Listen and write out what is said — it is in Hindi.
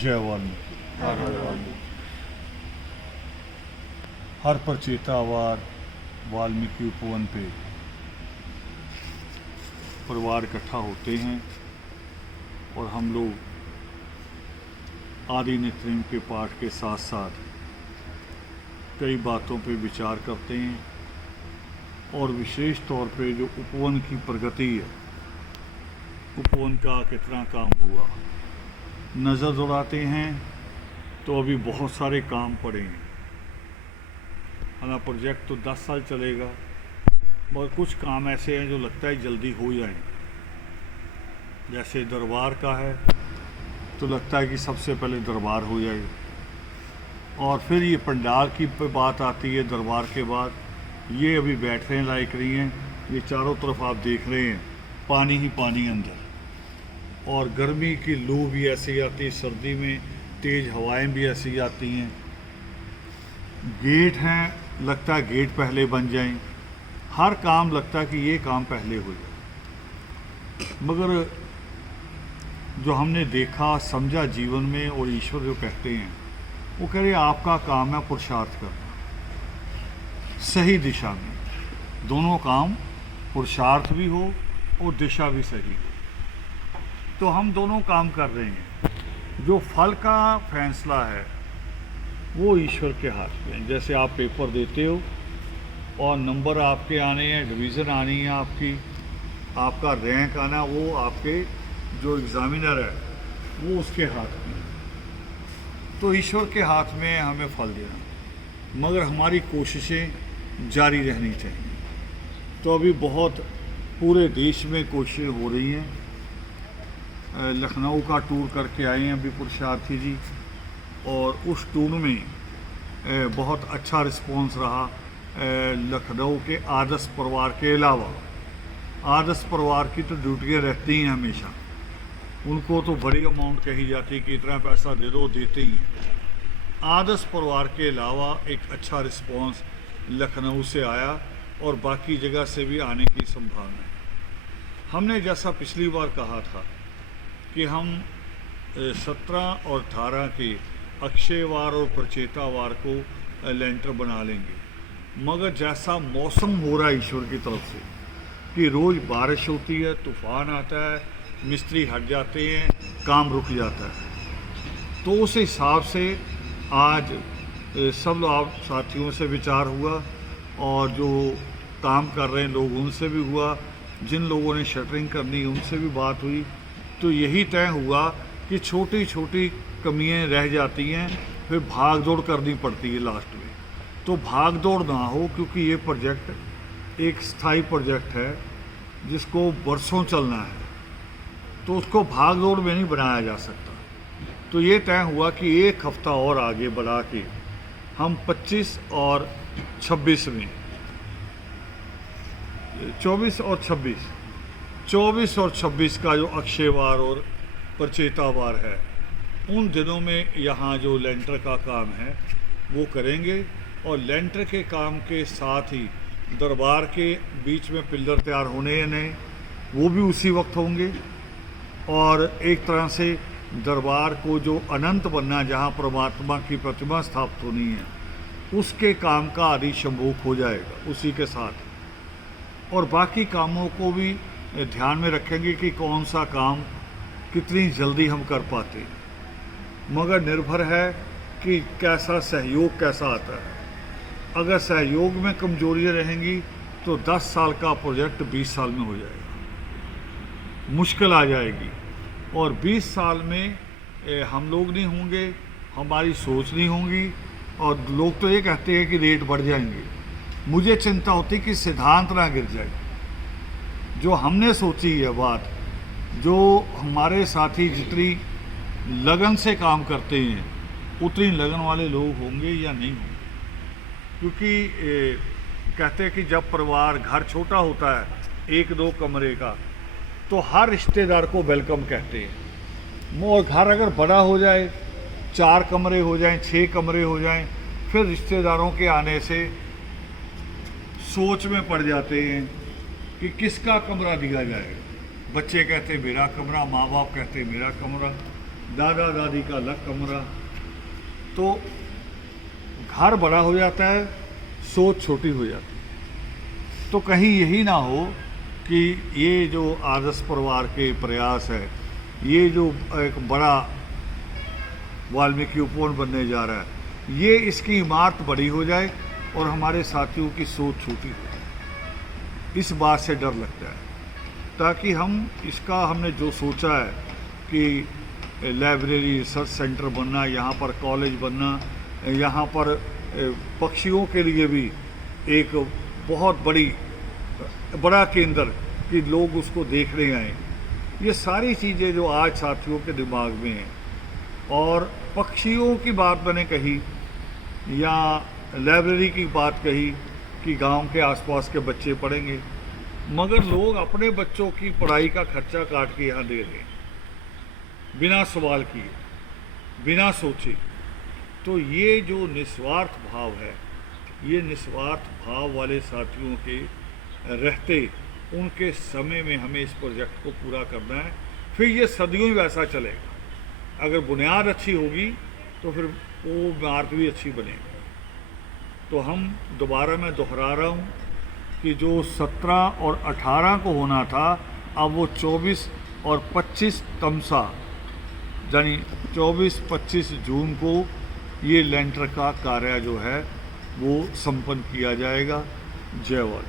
जय वाल्मीकि। हर प्रचेतावार वाल्मीकि उपवन पे परिवार इकट्ठा होते हैं और हम लोग आदि नित्यम के पाठ के साथ साथ कई बातों पे विचार करते हैं और विशेष तौर पे जो उपवन की प्रगति है, उपवन का कितना काम हुआ, नज़र दौड़ाते हैं तो अभी बहुत सारे काम पड़े हैं। हमारा प्रोजेक्ट तो 10 साल चलेगा, मगर कुछ काम ऐसे हैं जो लगता है जल्दी हो जाएं। जैसे दरबार का है तो लगता है कि सबसे पहले दरबार हो जाए, और फिर ये पंडाल की बात आती है दरबार के बाद। ये अभी बैठने लायक नहीं है, ये चारों तरफ आप देख रहे हैं पानी ही पानी अंदर, और गर्मी की लू भी ऐसी आती है, सर्दी में तेज़ हवाएं भी ऐसी आती हैं। गेट हैं, लगता है गेट पहले बन जाएं। हर काम लगता है कि ये काम पहले हो जाए, मगर जो हमने देखा समझा जीवन में, और ईश्वर जो कहते हैं वो कह रहे आपका काम है पुरुषार्थ करना सही दिशा में। दोनों काम, पुरुषार्थ भी हो और दिशा भी सही हो, तो हम दोनों काम कर रहे हैं। जो फल का फैसला है वो ईश्वर के हाथ में है। जैसे आप पेपर देते हो और नंबर आपके आने हैं, डिवीज़न आनी है आपकी, आपका रैंक आना, वो आपके जो एग्ज़ामिनर है वो उसके हाथ में है। तो ईश्वर के हाथ में हमें फल देना, मगर हमारी कोशिशें जारी रहनी चाहिए। तो अभी बहुत पूरे देश में कोशिशें हो रही हैं। लखनऊ का टूर करके आए हैं अभी पुरुषार्थी जी, और उस टूर में बहुत अच्छा रिस्पॉन्स रहा। लखनऊ के आदर्श परिवार के अलावा, आदर्श परिवार की तो ड्यूटियाँ रहती हैं हमेशा, उनको तो बड़ी अमाउंट कही जाती है कि इतना पैसा दे दो, देते ही हैं। आदर्श परिवार के अलावा एक अच्छा रिस्पॉन्स लखनऊ से आया और बाकी जगह से भी आने की संभावना है। हमने जैसा पिछली बार कहा था कि हम 17 और 18 के अक्षयवार और प्रचेतावार को लेंटर बना लेंगे, मगर जैसा मौसम हो रहा है ईश्वर की तरफ से कि रोज़ बारिश होती है, तूफान आता है, मिस्त्री हट जाते हैं, काम रुक जाता है, तो उस हिसाब से आज सब आप साथियों से विचार हुआ और जो काम कर रहे हैं लोग उनसे भी हुआ, जिन लोगों ने शटरिंग करनी उनसे भी बात हुई। तो यही तय हुआ कि छोटी छोटी कमियां रह जाती हैं, फिर भाग दौड़ करनी पड़ती है लास्ट में। तो भाग दौड़ ना हो, क्योंकि ये प्रोजेक्ट एक स्थायी प्रोजेक्ट है जिसको बरसों चलना है, तो उसको भाग दौड़ में नहीं बनाया जा सकता। तो ये तय हुआ कि एक हफ्ता और आगे बढ़ा के हम 25 और 26 में 24 और 26 का जो अक्षयवार और प्रचेतावार है, उन दिनों में यहाँ जो लेंटर का काम है वो करेंगे, और लेंटर के काम के साथ ही दरबार के बीच में पिलर तैयार होने हैं नए, वो भी उसी वक्त होंगे। और एक तरह से दरबार को जो अनंत बनना, जहाँ परमात्मा की प्रतिमा स्थापित होनी है, उसके काम का आदि संभोग हो जाएगा उसी के साथ। और बाकी कामों को भी ध्यान में रखेंगे कि कौन सा काम कितनी जल्दी हम कर पाते हैं, मगर निर्भर है कि कैसा सहयोग कैसा आता है। अगर सहयोग में कमजोरियाँ रहेंगी तो 10 साल का प्रोजेक्ट 20 साल में हो जाएगा, मुश्किल आ जाएगी। और 20 साल में हम लोग नहीं होंगे, हमारी सोच नहीं होगी, और लोग तो ये कहते हैं कि रेट बढ़ जाएंगे। मुझे चिंता होती कि सिद्धांत ना गिर जाए। जो हमने सोची है बात, जो हमारे साथी जितनी लगन से काम करते हैं उतनी लगन वाले लोग होंगे या नहीं होंगे। क्योंकि कहते हैं कि जब परिवार घर छोटा होता है 1-2 कमरे का, तो हर रिश्तेदार को वेलकम कहते हैं। और घर अगर बड़ा हो जाए, 4 कमरे हो जाएं, 6 कमरे हो जाएं, फिर रिश्तेदारों के आने से सोच में पड़ जाते हैं कि किसका कमरा दिया जाए। बच्चे कहते मेरा कमरा, माँ बाप कहते मेरा कमरा, दादा दादी का अलग कमरा। तो घर बड़ा हो जाता है, सोच छोटी हो जाती है। तो कहीं यही ना हो कि ये जो आदर्श परिवार के प्रयास है, ये जो एक बड़ा वाल्मीकि उपवन बनने जा रहा है, ये इसकी इमारत बड़ी हो जाए और हमारे साथियों की सोच छोटी हो जाए। इस बात से डर लगता है, ताकि हमने जो सोचा है कि लाइब्रेरी, रिसर्च सेंटर बनना, यहाँ पर कॉलेज बनना, यहाँ पर पक्षियों के लिए भी एक बहुत बड़ा केंद्र कि लोग उसको देखने आए, ये सारी चीज़ें जो आज साथियों के दिमाग में हैं। और पक्षियों की बात मैंने कही या लाइब्रेरी की बात कही कि गांव के आसपास के बच्चे पढ़ेंगे, मगर लोग अपने बच्चों की पढ़ाई का खर्चा काट के यहाँ दे रहे हैं, बिना सवाल किए, बिना सोचे। तो ये जो निस्वार्थ भाव है, ये निस्वार्थ भाव वाले साथियों के रहते उनके समय में हमें इस प्रोजेक्ट को पूरा करना है। फिर ये सदियों ही वैसा चलेगा। अगर बुनियाद अच्छी होगी तो फिर वो इमारत भी अच्छी बनेगी। तो हम दोबारा मैं दोहरा रहा हूँ कि जो 17 और 18 को होना था, अब वो 24 और 25 तमसा यानी 24-25 जून को ये लेंटर का कार्य जो है वो संपन्न किया जाएगा। जय वाल।